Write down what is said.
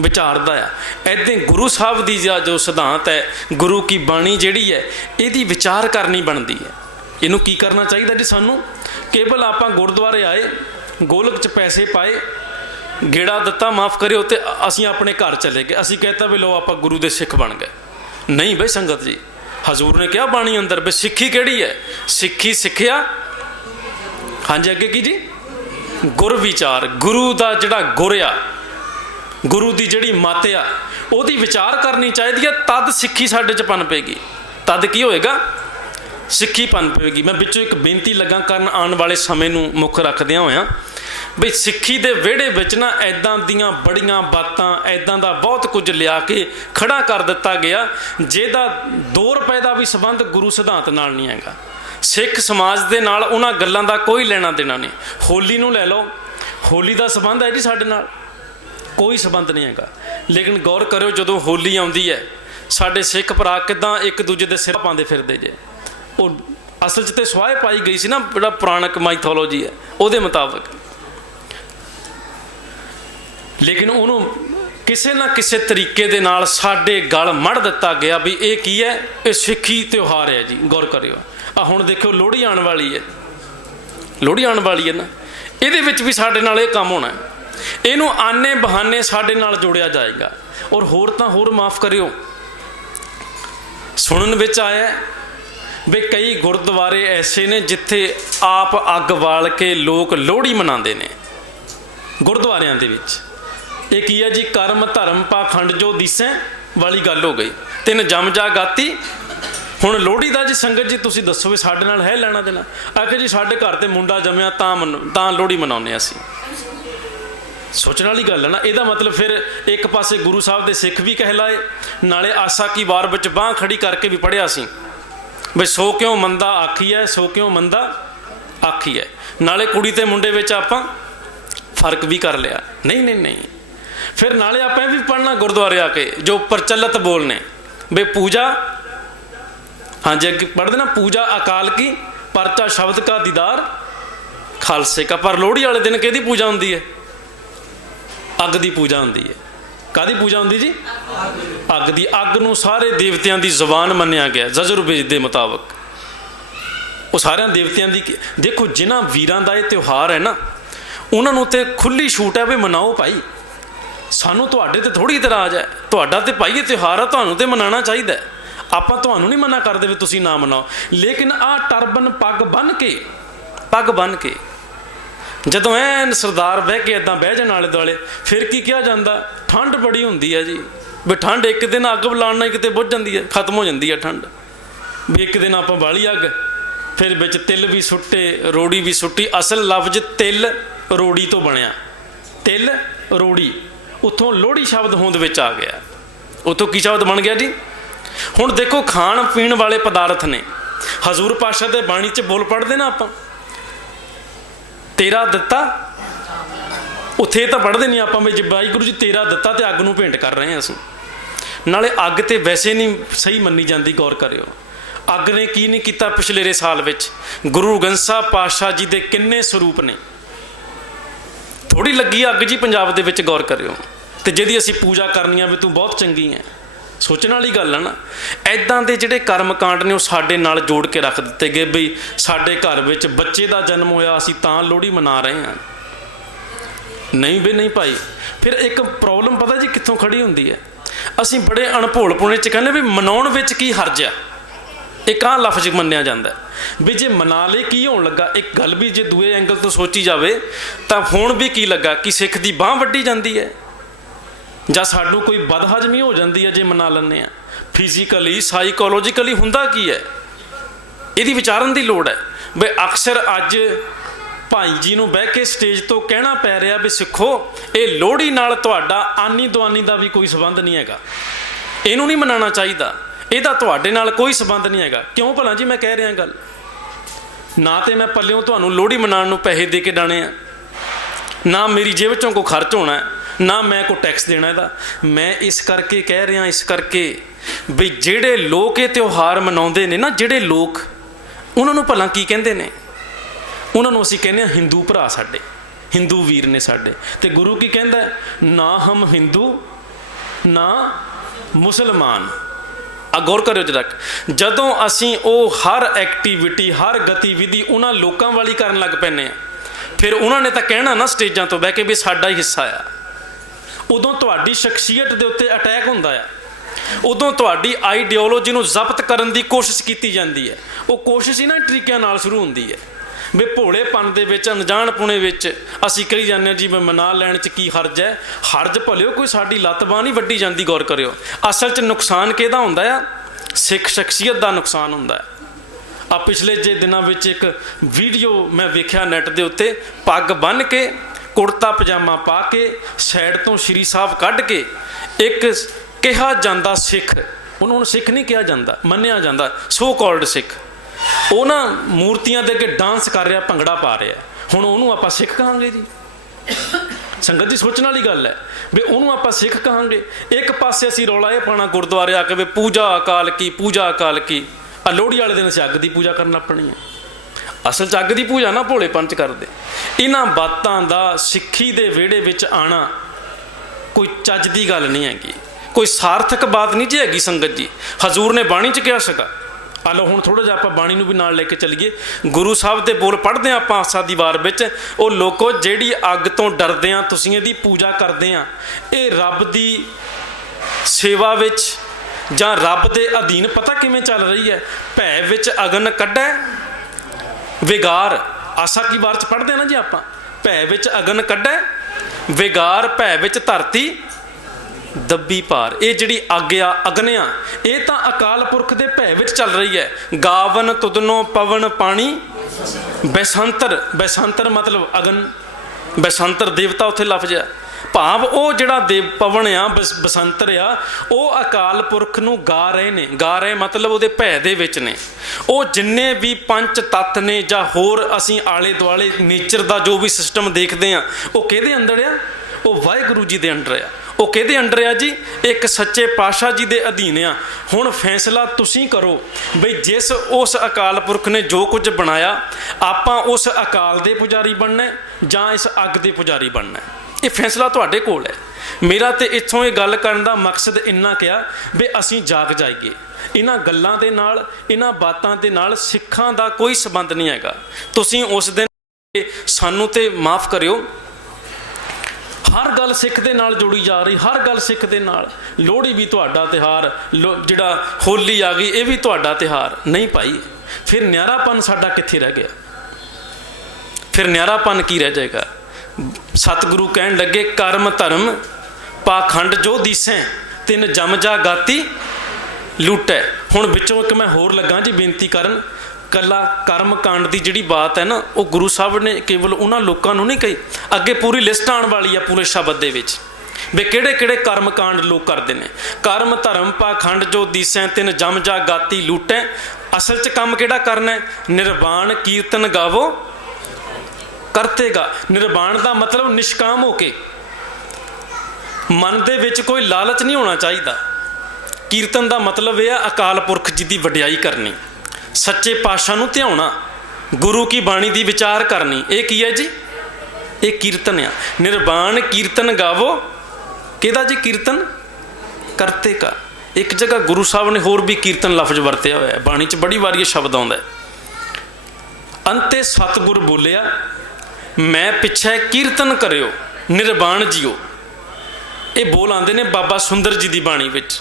ਵਿਚਾਰਦਾ ਆ। ਐਦਾਂ ਗੁਰੂ ਸਾਹਿਬ ਦੀ ਜਾਂ ਜੋ ਸਿਧਾਂਤ ਹੈ, ਗੁਰੂ ਕੀ ਬਾਣੀ ਜਿਹੜੀ ਹੈ, ਇਹਦੀ ਵਿਚਾਰ ਕਰਨੀ ਬਣਦੀ ਹੈ। ਇਹਨੂੰ ਕੀ ਕਰਨਾ ਚਾਹੀਦਾ ਜੀ ਸਾਨੂੰ? ਕੇਵਲ ਆਪਾਂ ਗੁਰਦੁਆਰੇ ਆਏ, ਗੋਲਕ 'ਚ ਪੈਸੇ ਪਾਏ, ਗੇੜਾ ਦਿੱਤਾ, ਮਾਫ ਕਰਿਓ ਤੇ ਅਸੀਂ ਆਪਣੇ ਘਰ ਚਲੇ ਗਏ। ਅਸੀਂ ਕਹਤਾ ਵੀ ਲੋ ਆਪਾਂ ਗੁਰੂ ਦੇ ਸਿੱਖ ਬਣ ਗਏ। ਨਹੀਂ ਬਈ ਸੰਗਤ ਜੀ, ਹਜ਼ੂਰ ਨੇ ਕਿਹਾ ਬਾਣੀ ਅੰਦਰ ਵੀ ਸਿੱਖੀ ਕਿਹੜੀ ਹੈ? ਸਿੱਖੀ ਸਿੱਖਿਆ? ਹਾਂਜੀ, ਅੱਗੇ ਕੀ ਜੀ? ਗੁਰ ਵਿਚਾਰ, ਗੁਰੂ ਦਾ ਜਿਹੜਾ ਗੁਰ ਆ ਗੁਰੂ ਦੀ ਜਿਹੜੀ ਮੱਤ ਆ, ਉਹਦੀ ਵਿਚਾਰ ਕਰਨੀ ਚਾਹੀਦੀ ਹੈ ਤਦ ਸਿੱਖੀ ਸਾਡੇ ਚ ਪਨਪੇਗੀ ਤਦ ਕੀ ਹੋਏਗਾ? ਸਿੱਖੀ ਪਨਪੇਗੀ ਮੈਂ ਵਿੱਚੋਂ ਇੱਕ ਬੇਨਤੀ ਲੱਗਾ ਕਰਨ ਆਉਣ ਵਾਲੇ ਸਮੇਂ ਨੂੰ ਮੁੱਖ ਰੱਖਦਿਆਂ ਹੋਇਆਂ, ਬਈ ਸਿੱਖੀ ਦੇ ਵਿਹੜੇ ਵਿੱਚ ਨਾ ਐਦਾਂ ਦੀਆਂ ਬੜੀਆਂ ਬਾਤਾਂ ਐਦਾਂ ਦਾ ਬਹੁਤ ਕੁਝ ਲਿਆ ਕੇ ਖੜਾ ਕਰ ਦਿੱਤਾ ਗਿਆ, ਜਿਹਦਾ 2 ਰੁਪਏ ਦਾ ਵੀ ਸੰਬੰਧ ਗੁਰੂ ਸਿਧਾਂਤ ਨਾਲ ਨਹੀਂ ਹੈਗਾ। ਸਿੱਖ ਸਮਾਜ ਦੇ ਨਾਲ ਉਹਨਾਂ ਗੱਲਾਂ ਦਾ ਕੋਈ ਲੈਣਾ ਦੇਣਾ ਨਹੀਂ। ਹੋਲੀ ਨੂੰ ਲੈ ਲਓ। ਹੋਲੀ ਦਾ ਸੰਬੰਧ ਹੈ ਜੀ ਸਾਡੇ ਨਾਲ। ਕੋਈ ਸੰਬੰਧ ਨਹੀਂ ਹੈਗਾ। ਲੇਕਿਨ ਗੌਰ ਕਰਿਓ ਜਦੋਂ ਹੋਲੀ ਆਉਂਦੀ ਹੈ, ਸਾਡੇ ਸਿੱਖ ਭਰਾ ਕਿਦਾਂ ਇੱਕ ਦੂਜੇ ਦੇ ਸਿਰ ਪਾਉਂਦੇ ਫਿਰਦੇ ਜੇ। ਉਹ ਅਸਲ 'ਚ ਤੇ ਸਵਾਹ ਪਾਈ ਗਈ ਸੀ ਨਾ, ਜਿਹੜਾ ਪੁਰਾਣਕ ਮਾਈਥੋਲੋਜੀ ਹੈ, ਉਹਦੇ ਮੁਤਾਬਕ। ਲੇਕਿਨ ਉਹਨੂੰ ਕਿਸੇ ਨਾ ਕਿਸੇ ਤਰੀਕੇ ਦੇ ਨਾਲ ਸਾਡੇ ਗਲ ਮੜ ਦਿੱਤਾ ਗਿਆ ਵੀ ਇਹ ਕੀ ਹੈ? ਇਹ ਸਿੱਖੀ ਤਿਉਹਾਰ ਹੈ ਜੀ, ਗੌਰ ਕਰਿਓ। ਆ ਹੁਣ ਦੇਖਿਓ, ਲੋਹੜੀ ਆਉਣ ਵਾਲੀ ਹੈ। ਲੋਹੜੀ ਆਉਣ ਵਾਲੀ ਹੈ ਨਾ। ਇਹਦੇ ਵਿੱਚ ਵੀ ਸਾਡੇ ਨਾਲ ਇਹ ਕੰਮ ਹੋਣਾ ਹੈ। ਇਹਨੂੰ ਆਨੇ ਬਹਾਨੇ ਸਾਡੇ ਨਾਲ ਜੋੜਿਆ ਜਾਏਗਾ। ਔਰ ਹੋਰ ਤਾਂ ਹੋਰ ਮਾਫ ਕਰਿਓ। ਸੁਣਨ ਵਿੱਚ ਆਇਆ ਵੀ ਕਈ ਗੁਰਦੁਆਰੇ ਐਸੇ ਨੇ ਜਿੱਥੇ ਆਪ ਅੱਗ ਬਾਲ ਕੇ ਲੋਕ ਲੋਹੜੀ ਮਨਾਉਂਦੇ ਨੇ। ਗੁਰਦੁਆਰਿਆਂ ਦੇ ਵਿੱਚ। ਇਹ ਕੀ ਹੈ ਜੀ? ਕਰਮ ਧਰਮ ਪਾਖੰਡ ਜੋ ਦਿਸੈ, ਵਾਲੀ ਗੱਲ ਹੋ ਗਈ। ਤਿੰਨ ਜਮ ਜਾ ਗਾਤੀ। ਹੁਣ ਲੋਹੜੀ ਦਾ ਜੀ ਸੰਗਤ ਜੀ, ਤੁਸੀਂ ਦੱਸੋ ਵੀ ਸਾਡੇ ਨਾਲ ਹੈ ਲੈਣਾ ਦੇਣਾ? ਆਖੇ ਜੀ, ਸਾਡੇ ਘਰ ਤੇ ਮੁੰਡਾ ਜੰਮਿਆ, ਤਾਂ ਮਨ- ਤਾਂ ਲੋਹੜੀ ਮਨਾਉਂਦੇ ਹਾਂ ਅਸੀਂ। ਸੋਚਣ ਵਾਲੀ ਗੱਲ ਹੈ ਨਾ, ਇਹਦਾ ਮਤਲਬ ਫਿਰ ਇੱਕ ਪਾਸੇ ਗੁਰੂ ਸਾਹਿਬ ਦੇ ਸਿੱਖ ਵੀ ਕਹਿਲਾਏ, ਨਾਲੇ ਆਸਾ ਕੀ ਵਾਰ ਵਿੱਚ ਬਾਹ ਖੜੀ ਕਰਕੇ ਵੀ ਪੜਿਆ ਸੀ। ਬਈ ਸੋ ਕਿਉਂ ਮੰਦਾ ਆਖੀ ਆਖੀਐ ਸੋ ਕਿਉਂ ਮੰਦਾ ਆਖੀ ਆਖੀਐ ਨਾਲੇ ਕੁੜੀ ਤੇ ਮੁੰਡੇ ਵਿੱਚ ਆਪਾਂ ਫ਼ਰਕ ਵੀ ਕਰ ਲਿਆ। ਨਹੀਂ ਨਹੀਂ ਨਹੀਂ। ਫਿਰ ਨਾਲੇ ਆਪਾਂ ਇਹ ਵੀ ਪੜਨਾ ਗੁਰਦੁਆਰੇ ਆ ਕੇ, ਜੋ ਪ੍ਰਚਲਿਤ ਬੋਲ ਨੇ। ਬਈ ਪੂਜਾ, ਹਾਂਜੀ ਅੱਗੇ ਪੜ੍ਹਦੇ ਨਾ, ਪੂਜਾ ਅਕਾਲ ਕੀ, ਪਰਚਾ ਸ਼ਬਦ ਕਾ ਦੀਦਾਰ ਖਾਲਸੇ ਕਾ। ਪਰ ਲੋਹੜੀ ਵਾਲੇ ਦਿਨ ਕਿਹਦੀ ਪੂਜਾ ਹੁੰਦੀ ਹੈ ਅੱਗ ਦੀ ਪੂਜਾ ਹੁੰਦੀ ਹੈ। ਕਾਦੀ ਪੂਜਾ ਹੁੰਦੀ ਜੀ? ਅੱਗ ਦੀ। ਅੱਗ ਨੂੰ ਸਾਰੇ ਦੇਵਤਿਆਂ ਦੀ ਜ਼ਬਾਨ ਮੰਨਿਆ ਗਿਆ ਜ਼ਜਰਬੇਜ ਦੇ ਮੁਤਾਬਕ। ਉਹ ਸਾਰਿਆਂ ਦੇਵਤਿਆਂ ਦੀ ਦੇਖੋ, ਜਿਨ੍ਹਾਂ ਵੀਰਾਂ ਦਾ ਇਹ ਤਿਉਹਾਰ ਹੈ ਨਾ, ਉਹਨਾਂ ਨੂੰ ਤੇ ਖੁੱਲੀ ਛੂਟ ਹੈ ਵੀ ਮਨਾਓ ਭਾਈ। ਸਾਨੂੰ ਤੁਹਾਡੇ ਤੇ ਥੋੜੀ ਇਤਰਾਜ਼ ਹੈ। ਤੁਹਾਡਾ ਤੇ ਭਾਈ ਇਹ ਤਿਉਹਾਰ ਆ, ਤੁਹਾਨੂੰ ਤੇ ਮਨਾਉਣਾ ਚਾਹੀਦਾ ਆਪਾਂ ਤੁਹਾਨੂੰ ਨਹੀਂ ਮਨਾ ਕਰਦੇ ਵੀ ਤੁਸੀਂ ਨਾ ਮਨਾਓ। ਲੇਕਿਨ ਆਹ ਟਰਬਨ ਪੱਗ ਬੰਨ ਕੇ ਪੱਗ ਬੰਨ ਕੇ ਜਦੋਂ ਐਨ ਸਰਦਾਰ ਬਹਿ ਕੇ ਇਦਾਂ ਬਹਿ ਜਾਣ ਆਲੇ ਦੁਆਲੇ, ਫਿਰ ਕੀ ਕਿਹਾ ਜਾਂਦਾ? ਠੰਡ ਬੜੀ ਹੁੰਦੀ ਹੈ ਜੀ। ਵੀ ਠੰਡ ਇੱਕ ਦਿਨ ਅੱਗ ਬਲਾਉਣ ਨਾਲ ਕਿਤੇ ਬੁੱਝ ਜਾਂਦੀ ਹੈ ਖਤਮ ਹੋ ਜਾਂਦੀ ਹੈ ਠੰਡ। ਵੀ ਇੱਕ ਦਿਨ ਆਪਾਂ ਬਾਲੀ ਅੱਗ, ਫਿਰ ਵਿੱਚ ਤਿਲ ਵੀ ਸੁੱਟੇ, ਰੋੜੀ ਵੀ ਸੁੱਟੀ। ਅਸਲ ਲਫ਼ਜ਼ ਤਿਲ ਰੋੜੀ ਤੋਂ ਬਣਿਆ। ਤਿਲ ਰੋੜੀ, ਉੱਥੋਂ ਲੋਹੜੀ ਸ਼ਬਦ ਹੋਂਦ ਵਿੱਚ ਆ ਗਿਆ। ਉੱਥੋਂ ਕੀ ਸ਼ਬਦ ਬਣ ਗਿਆ ਜੀ? ਹੁਣ ਦੇਖੋ, ਖਾਣ ਪੀਣ ਵਾਲੇ ਪਦਾਰਥ ਨੇ। ਹਜ਼ੂਰ ਪਾਸ਼ਾ ਦੇ ਬਾਣੀ 'ਚ ਬੋਲ ਪੜਦੇ ਨਾ ਆਪਾਂ। ਤੇਰਾ ਦਿੱਤਾ? ਉੱਥੇ ਤਾਂ ਪੜਦੇ ਨਹੀਂ ਆਪਾਂ ਵੀ ਜੇ ਵਾਹਿਗੁਰੂ ਜੀ ਤੇਰਾ ਦਿੱਤਾ ਤੇ ਅੱਗ ਨੂੰ ਭੇਂਟ ਕਰ ਰਹੇ ਹਾਂ ਅਸੀਂ। ਨਾਲੇ ਅੱਗ ਤੇ ਵੈਸੇ ਨਹੀਂ ਸਹੀ ਮੰਨੀ ਜਾਂਦੀ, ਗੌਰ ਕਰਿਓ। ਅੱਗ ਨੇ ਕੀ ਨਹੀਂ ਕੀਤਾ ਪਿਛਲੇ ਰੇ ਸਾਲ ਵਿੱਚ? ਗੁਰੂ ਗ੍ਰੰਥ ਸਾਹਿਬ ਪਾਤਸ਼ਾਹ ਜੀ ਦੇ ਕਿੰਨੇ ਸਰੂਪ ਨੇ? ਥੋੜੀ ਲੱਗੀ ਅੱਗ ਜੀ ਪੰਜਾਬ ਦੇ ਵਿੱਚ, ਗੌਰ ਕਰਿਓ। ਤੇ ਜਿਹਦੀ ਅਸੀਂ ਪੂਜਾ ਕਰਨੀ ਆ ਵੀ ਤੂੰ ਬਹੁਤ ਚੰਗੀ ਹੈ। ਸੋਚਣ ਵਾਲੀ ਗੱਲ ਹੈ ਨਾ ਐਦਾਂ ਦੇ ਜਿਹੜੇ ਕਰਮ ਕਾਂਡ ਨੇ ਉਹ ਸਾਡੇ ਨਾਲ ਜੋੜ ਕੇ ਰੱਖ ਦਿੱਤੇ ਗਏ ਬਈ ਸਾਡੇ ਘਰ ਵਿੱਚ ਬੱਚੇ ਦਾ ਜਨਮ ਹੋਇਆ, ਅਸੀਂ ਤਾਂ ਲੋਹੜੀ ਮਨਾ ਰਹੇ ਹਾਂ। ਨਹੀਂ ਬਈ, ਨਹੀਂ ਭਾਈ। ਫਿਰ ਇੱਕ ਪ੍ਰੋਬਲਮ ਪਤਾ ਜੀ ਕਿੱਥੋਂ ਖੜੀ ਹੁੰਦੀ ਹੈ? ਅਸੀਂ ਬੜੇ ਅਣਭੋਲਪੁਣੇ ਚ ਕਹਿੰਦੇ ਵੀ ਮਨਾਉਣ ਵਿੱਚ ਕੀ ਹਰਜ ਆ? ਇੱਕ ਆਹ ਲਫ਼ਜ਼ ਮੰਨਿਆ ਜਾਂਦਾ ਵੀ ਜੇ ਮਨਾ ਲਈ ਕੀ ਹੋਣ ਲੱਗਾ? ਇੱਕ ਗੱਲ ਵੀ ਜੇ ਦੂਏ ਐਂਗਲ ਤੋਂ ਸੋਚੀ ਜਾਵੇ, ਤਾਂ ਹੁਣ ਵੀ ਕੀ ਲੱਗਾ? ਕਿ ਸਿੱਖ ਦੀ ਬਾਹ ਵੱਡੀ ਜਾਂਦੀ ਹੈ? ਜਾਂ ਸਾਨੂੰ ਕੋਈ ਬਦਹਜਮੀ ਹੋ ਜਾਂਦੀ ਹੈ ਜੇ ਮਨਾ ਲੈਂਦੇ ਆ ਫਿਜ਼ੀਕਲੀ ਸਾਈਕੋਲੋਜੀਕਲੀ ਹੁੰਦਾ ਕੀ ਹੈ? ਇਹਦੀ ਵਿਚਾਰਨ ਦੀ ਲੋੜ ਹੈ। ਵੀ ਅਕਸਰ ਅੱਜ ਭਾਈ ਜੀ ਨੂੰ ਬਹਿ ਕੇ ਸਟੇਜ ਤੋਂ ਕਹਿਣਾ ਪੈ ਰਿਹਾ ਵੀ ਸਿੱਖੋ, ਇਹ ਲੋਹੜੀ ਨਾਲ ਤੁਹਾਡਾ ਆਨੀ ਦੁਆਨੀ ਦਾ ਵੀ ਕੋਈ ਸਬੰਧ ਨਹੀਂ ਹੈਗਾ। ਇਹਨੂੰ ਨਹੀਂ ਮਨਾਉਣਾ ਚਾਹੀਦਾ। ਇਹਦਾ ਤੁਹਾਡੇ ਨਾਲ ਕੋਈ ਸਬੰਧ ਨਹੀਂ ਹੈਗਾ। ਕਿਉਂ ਭਲਾ ਜੀ ਮੈਂ ਕਹਿ ਰਿਹਾ ਗੱਲ? ਨਾ ਤੇ ਮੈਂ ਪੱਲਿਓਂ ਤੁਹਾਨੂੰ ਲੋਹੜੀ ਮਨਾਉਣ ਨੂੰ ਪੈਸੇ ਦੇ ਕੇ ਡਾਣੇ ਆ। ਨਾ ਮੇਰੀ ਜੇਬ ਚੋਂ ਕੋ ਖਰਚ ਹੋਣਾ ਨਾ ਮੈਂ ਕੋ ਟੈਕਸ ਦੇਣਾ ਇਹਦਾ। ਮੈਂ ਇਸ ਕਰਕੇ ਕਹਿ ਰਿਹਾ, ਇਸ ਕਰਕੇ ਵੀ ਜਿਹੜੇ ਲੋਕ ਇਹ ਤਿਉਹਾਰ ਮਨਾਉਂਦੇ ਨੇ ਨਾ, ਜਿਹੜੇ ਲੋਕ, ਉਹਨਾਂ ਨੂੰ ਭਲਾ ਕੀ ਕਹਿੰਦੇ ਨੇ? ਉਹਨਾਂ ਨੂੰ ਅਸੀਂ ਕਹਿੰਦੇ ਹਾਂ ਹਿੰਦੂ ਭਰਾ ਸਾਡੇ ਹਿੰਦੂ ਵੀਰ ਨੇ ਸਾਡੇ। ਤੇ ਗੁਰੂ ਕੀ ਕਹਿੰਦਾ ਨਾ ਹਮ ਹਿੰਦੂ ਨਾ ਮੁਸਲਮਾਨ। ਆ ਗੌਰ ਕਰਿਓ ਜਰਾ ਜਦੋਂ ਅਸੀਂ ਉਹ ਹਰ ਐਕਟੀਵਿਟੀ ਹਰ ਗਤੀਵਿਧੀ ਉਹਨਾਂ ਲੋਕਾਂ ਵਾਲੀ ਕਰਨ ਲੱਗ ਪੈਨੇ ਆ ਫਿਰ ਉਹਨਾਂ ਨੇ ਤਾਂ ਕਹਿਣਾ ਨਾ ਸਟੇਜਾਂ ਤੋਂ ਬਹਿ ਕੇ ਵੀ ਸਾਡਾ ਹੀ ਹਿੱਸਾ ਆ। ਉਦੋਂ ਤੁਹਾਡੀ ਸ਼ਖਸੀਅਤ ਦੇ ਉੱਤੇ ਅਟੈਕ ਹੁੰਦਾ ਆ। ਉਦੋਂ ਤੁਹਾਡੀ ਆਈਡੀਓਲੋਜੀ ਨੂੰ ਜ਼ਬਤ ਕਰਨ ਦੀ ਕੋਸ਼ਿਸ਼ ਕੀਤੀ ਜਾਂਦੀ ਹੈ। ਉਹ ਕੋਸ਼ਿਸ਼ ਇਹਨਾਂ ਤਰੀਕਿਆਂ ਨਾਲ ਸ਼ੁਰੂ ਹੁੰਦੀ ਹੈ। ਵੀ ਭੋਲੇਪਨ ਦੇ ਵਿੱਚ, ਅਣਜਾਣਪੁਣੇ ਵਿੱਚ ਅਸੀਂ ਕਹੀ ਜਾਂਦੇ ਹਾਂ, ਜੀ, ਮੈਂ ਮਨਾ ਲੈਣ 'ਚ ਕੀ ਹਰਜ ਹੈ? ਹਰਜ ਭਲਿਓ ਕੋਈ ਸਾਡੀ ਲੱਤ ਬਾਹ ਨਹੀਂ ਵੱਡੀ ਜਾਂਦੀ, ਗੌਰ ਕਰਿਓ। ਅਸਲ 'ਚ ਨੁਕਸਾਨ ਕਿਹਦਾ ਹੁੰਦਾ ਆ? ਸਿੱਖ ਸ਼ਖਸੀਅਤ ਦਾ ਨੁਕਸਾਨ ਹੁੰਦਾ ਹੈ। ਆ ਪਿਛਲੇ ਜੇ ਦਿਨਾਂ ਵਿੱਚ ਇੱਕ ਵੀਡੀਓ ਮੈਂ ਵੇਖਿਆ ਨੈਟ ਦੇ ਉੱਤੇ, ਪੱਗ ਬੰਨ੍ਹ ਕੇ ਕੁੜਤਾ ਪਜਾਮਾ ਪਾ ਕੇ ਸਾਈਡ ਤੋਂ ਸ਼੍ਰੀ ਸਾਹਿਬ ਕੱਢ ਕੇ ਇੱਕ ਕਿਹਾ ਜਾਂਦਾ ਸਿੱਖ, ਉਹਨੂੰ ਹੁਣ ਸਿੱਖ ਨਹੀਂ ਕਿਹਾ ਜਾਂਦਾ, ਮੰਨਿਆ ਜਾਂਦਾ ਸੋ ਕਾਲਡ ਸਿੱਖ। ਉਹ ਨਾ ਮੂਰਤੀਆਂ ਦੇ ਅੱਗੇ ਡਾਂਸ ਕਰ ਰਿਹਾ, ਭੰਗੜਾ ਪਾ ਰਿਹਾ। ਹੁਣ ਉਹਨੂੰ ਆਪਾਂ ਸਿੱਖ ਕਹਾਂਗੇ ਜੀ। ਸੰਗਤ ਜੀ, ਸੋਚਣ ਵਾਲੀ ਗੱਲ ਹੈ ਵੀ ਉਹਨੂੰ ਆਪਾਂ ਸਿੱਖ ਕਹਾਂਗੇ। ਇੱਕ ਪਾਸੇ ਅਸੀਂ ਰੌਲਾ ਇਹ ਪਾਣਾ ਗੁਰਦੁਆਰੇ ਆ ਕੇ ਵੀ ਪੂਜਾ ਅਕਾਲ ਕੀ, ਪੂਜਾ ਅਕਾਲ ਕੀ। ਆ ਲੋਹੜੀ ਵਾਲੇ ਦਿਨ ਅਸੀਂ ਅੱਗ ਦੀ ਪੂਜਾ ਕਰਨ ਆਪਣੀ ਹੈ। ਅਸਲ ਚ ਅੱਗ ਦੀ ਪੂਜਾ ਨਾ ਭੋਲੇ 'ਚ ਕਰਦੇ। ਇਹਨਾਂ ਬਾਤਾਂ ਦਾ ਸਿੱਖੀ ਦੇ ਵਿਹੜੇ ਵਿੱਚ ਆਣਾ ਕੋਈ ਚੱਜ ਦੀ ਗੱਲ ਨਹੀਂ ਹੈਗੀ। ਕੋਈ ਸਾਰਥਕ ਬਾਤ ਨਹੀਂ ਜੀ ਹੈਗੀ ਸੰਗਤ ਜੀ। ਹਜ਼ੂਰ ਨੇ ਬਾਣੀ ਚ ਕਿਹਾ ਸੀਗਾ। ਆ ਲਓ ਹੁਣ ਥੋੜਾ ਜਿਹਾ ਆਪਾਂ ਬਾਣੀ ਨੂੰ ਵੀ ਨਾਲ ਲੈ ਕੇ ਚੱਲੀਏ। ਗੁਰੂ ਸਾਹਿਬ ਦੇ ਬੋਲ ਪੜ੍ਹਦੇ ਹਾਂ ਆਪਾਂ ਆਸਾ ਦੀ ਵਾਰ ਵਿੱਚ। ਉਹ ਲੋਕੋ ਜਿਹੜੀ ਅੱਗ ਤੋਂ ਡਰਦੇ ਆ ਤੁਸੀਂ ਇਹਦੀ ਪੂਜਾ ਕਰਦੇ ਆ ਇਹ ਰੱਬ ਦੀ ਸੇਵਾ ਵਿੱਚ ਜਾਂ ਰੱਬ ਦੇ ਅਧੀਨ ਪਤਾ ਕਿਵੇਂ ਚੱਲ ਰਹੀ ਹੈ? ਭੈ ਵਿੱਚ ਅਗਨ ਕੱਢੈ ਵਿਗਾਰ, ਆਸਾ ਕੀ ਬਾਰ ਚ ਪੜ੍ਹਦੇ ਆ ਨਾ ਜੀ ਆਪਾਂ? ਭੈ ਵਿੱਚ ਅਗਨ ਕੱਢੈ, ਵਿਗਾਰ ਭੈ ਵਿੱਚ ਧਰਤੀ, ਦੱਬੀ ਪਾਰ। ਇਹ ਜਿਹੜੀ ਆਗਿਆ ਅਗਨਿਆ ਇਹ ਤਾਂ ਅਕਾਲ ਪੁਰਖ ਦੇ ਭੈ ਵਿੱਚ ਚੱਲ ਰਹੀ ਹੈ। ਗਾਵਨ ਤੁਦਨੋ ਪਵਨ ਪਾਣੀ, ਬੈਸੰਤਰ ਬੈਸੰਤਰ ਮਤਲਬ ਅਗਨ, ਬੈਸੰਤਰ ਦੇਵਤਾ ਉੱਥੇ ਲਫ਼ਜ਼ ਹੈ ਭਾਵ ਉਹ ਜਿਹੜਾ ਦੇਵ ਪਵਨ ਆ, ਬਸ ਬਸੰਤਰ ਆ ਉਹ ਅਕਾਲ ਪੁਰਖ ਨੂੰ ਗਾ ਰਹੇ ਨੇ। ਗਾ ਰਹੇ ਮਤਲਬ ਉਹਦੇ ਭੈ ਦੇ ਵਿੱਚ ਨੇ। ਉਹ ਜਿੰਨੇ ਵੀ ਪੰਜ ਤੱਤ ਨੇ ਜਾਂ ਹੋਰ ਅਸੀਂ ਆਲੇ ਦੁਆਲੇ ਨੇਚਰ ਦਾ ਜੋ ਵੀ ਸਿਸਟਮ ਦੇਖਦੇ ਆ, ਉਹ ਕਿਹਦੇ ਅੰਦਰ ਆ? ਉਹ ਵਾਹਿਗੁਰੂ ਜੀ ਦੇ ਅੰਡਰ ਆ। ਉਹ ਕਿਹਦੇ ਅੰਡਰ ਆ ਜੀ? ਇੱਕ ਸੱਚੇ ਪਾਤਸ਼ਾਹ ਜੀ ਦੇ ਅਧੀਨ ਆ। ਹੁਣ ਫੈਸਲਾ ਤੁਸੀਂ ਕਰੋ ਬਈ ਜਿਸ ਉਸ ਅਕਾਲ ਪੁਰਖ ਨੇ ਜੋ ਕੁਝ ਬਣਾਇਆ, ਆਪਾਂ ਉਸ ਅਕਾਲ ਦੇ ਪੁਜਾਰੀ ਬਣਨਾ ਜਾਂ ਇਸ ਅੱਗ ਦੇ ਪੁਜਾਰੀ ਬਣਨਾ ਇਹ ਫੈਸਲਾ ਤੁਹਾਡੇ ਕੋਲ ਹੈ। ਮੇਰਾ ਤੇ ਇੱਥੋਂ ਇਹ ਗੱਲ ਕਰਨ ਦਾ ਮਕਸਦ ਇੰਨਾ ਕਿਹਾ ਵੀ ਅਸੀਂ ਜਾਗ ਜਾਈਏ। ਇਹਨਾਂ ਗੱਲਾਂ ਦੇ ਨਾਲ, ਇਹਨਾਂ ਬਾਤਾਂ ਦੇ ਨਾਲ ਸਿੱਖਾਂ ਦਾ ਕੋਈ ਸਬੰਧ ਨਹੀਂ ਹੈਗਾ। ਤੁਸੀਂ ਉਸ ਦਿਨ ਸਾਨੂੰ ਤੇ ਮਾਫ ਕਰਿਓ। ਹਰ ਗੱਲ ਸਿੱਖ ਦੇ ਨਾਲ ਜੁੜੀ ਜਾ ਰਹੀ, ਹਰ ਗੱਲ ਸਿੱਖ ਦੇ ਨਾਲ। ਲੋਹੜੀ ਵੀ ਤੁਹਾਡਾ ਤਿਹਾਰ ਜਿਹੜਾ ਹੋਲੀ ਆ ਗਈ, ਇਹ ਵੀ ਤੁਹਾਡਾ ਤਿਹਾਰ ਨਹੀਂ ਭਾਈ, ਫਿਰ ਨਿਆਰਾਪਨ ਸਾਡਾ ਕਿੱਥੇ ਰਹਿ ਗਿਆ? ਫਿਰ ਨਿਆਰਾਪਨ ਕੀ ਰਹਿ ਜਾਏਗਾ? ਸਤਿਗੁਰੂ ਕਹਿਣ ਲੱਗੇ, ਕਰਮ ਧਰਮ, ਪਾਖੰਡ ਜੋ ਦੀਸੈ, ਤਿੰਨ ਜਮ ਜਾ ਗਾਤੀ ਲੁੱਟੈ। ਹੁਣ ਵਿੱਚੋਂ ਇੱਕ ਮੈਂ ਹੋਰ ਲੱਗਾ ਜੀ ਬੇਨਤੀ ਕਰਨ, ਕੱਲਾ ਕਰਮ ਕਾਂਡ ਦੀ ਜਿਹੜੀ ਬਾਤ ਹੈ ਨਾ, ਉਹ ਗੁਰੂ ਸਾਹਿਬ ਨੇ ਕੇਵਲ ਉਹਨਾਂ ਲੋਕਾਂ ਨੂੰ ਨਹੀਂ ਕਹੀ, ਅੱਗੇ ਪੂਰੀ ਲਿਸਟ ਆਉਣ ਵਾਲੀ ਆ ਪੂਰੇ ਸ਼ਬਦ ਦੇ ਵਿੱਚ। ਵੀ ਕਿਹੜੇ ਕਿਹੜੇ ਕਰਮ ਕਾਂਡ ਲੋਕ ਕਰਦੇ ਨੇ? ਕਰਮ ਧਰਮ, ਪਾਖੰਡ ਜੋ ਦੀਸੈ, ਤਿੰਨ ਜਮ ਜਾ ਗਾਤੀ ਲੁੱਟੈ। ਅਸਲ 'ਚ ਕੰਮ ਕਿਹੜਾ ਕਰਨਾ ਹੈ? ਨਿਰਵਾਣ ਕੀਰਤਨ ਗਾਵੋ ਕਰਤੇਗਾ। ਨਿਰਵਾਣ ਦਾ ਮਤਲਬ ਨਿਸ਼ਕਾਮ ਹੋ ਕੇ। ਮਨ ਦੇ ਵਿੱਚ ਕੋਈ ਲਾਲਚ ਨਹੀਂ ਹੋਣਾ ਚਾਹੀਦਾ। ਕੀਰਤਨ ਦਾ ਮਤਲਬ ਇਹ ਆ, ਅਕਾਲ ਪੁਰਖ ਜੀ ਦੀ ਵਡਿਆਈ ਕਰਨੀ। ਸੱਚੇ ਪਾਤਸ਼ਾਹ ਨੂੰ ਧਿਆਉਣਾ। ਗੁਰੂ ਕੀ ਬਾਣੀ ਦੀ ਵਿਚਾਰ ਕਰਨੀ। ਇਹ ਕੀ ਹੈ ਜੀ? ਇਹ ਕੀਰਤਨ ਆ। ਨਿਰਵਾਣ ਕੀਰਤਨ ਗਾਵੋ। ਕਿਹਦਾ ਜੀ ਕੀਰਤਨ? ਕਰਤੇ ਕਾ। ਇੱਕ ਜਗ੍ਹਾ ਗੁਰੂ ਸਾਹਿਬ ਨੇ ਹੋਰ ਵੀ ਕੀਰਤਨ ਲਫ਼ਜ਼ ਵਰਤਿਆ ਹੋਇਆ ਹੈ। ਬਾਣੀ 'ਚ ਬੜੀ ਵਾਰੀ ਇਹ ਸ਼ਬਦ ਆਉਂਦਾ ਹੈ। ਅੰਤੇ ਸਤਿਗੁਰ ਬੋਲਿਆ ਮੈਂ ਪਿੱਛੇ ਕੀਰਤਨ ਕਰਿਓ ਨਿਰਵਾਣ ਜੀਓ। ਇਹ ਬੋਲ ਆਉਂਦੇ ਨੇ ਬਾਬਾ ਸੁੰਦਰ ਜੀ ਦੀ ਬਾਣੀ ਵਿੱਚ।